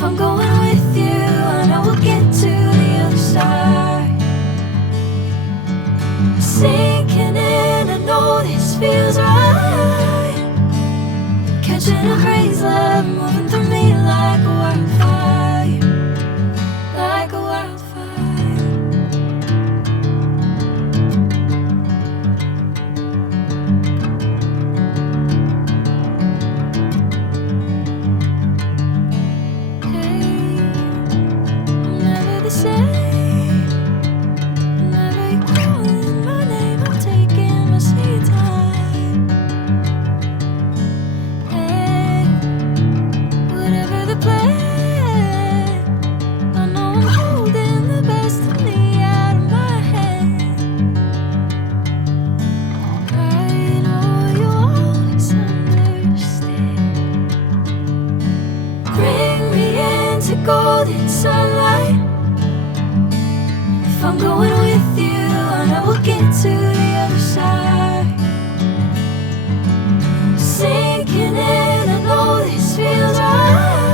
If I'm going with you, I know we'll get to the other side. Sinking in, I know this feels right. Catching a crazy love, moving through me like a wildfire, like a wildfire. Hey, I'm never the same. Whenever you're calling my name, I'm taking my sweet time. Hey, whatever the plan, I know I'm holding the best of me out of my hand. I know you'll always understand. Bring me into golden sunlight. If I'm going with you, I know we'll get to the other side. Sinking in, I know this feels right.